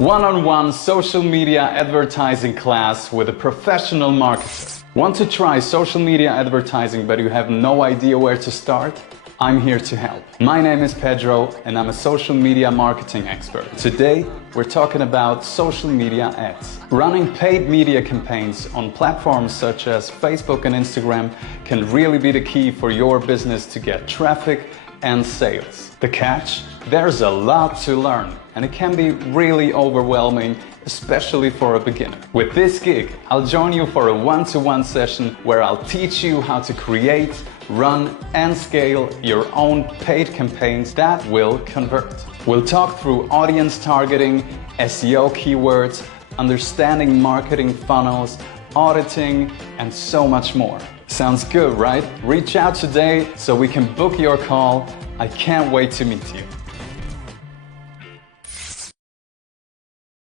One-on-one social media advertising class with a professional marketer. Want to try social media advertising but you have no idea where to start? I'm here to help. My name is Pedro and I'm a social media marketing expert. Today we're talking about social media ads. Running paid media campaigns on platforms such as Facebook and Instagram can really be the key for your business to get traffic and sales. The catch? There's a lot to learn and it can be really overwhelming, especially for a beginner. With this gig, I'll join you for a one-to-one session where I'll teach you how to create, run and scale your own paid campaigns that will convert. We'll talk through audience targeting, SEO keywords, understanding marketing funnels, auditing, and so much more. Sounds good, right? Reach out today so we can book your call. I can't wait to meet you.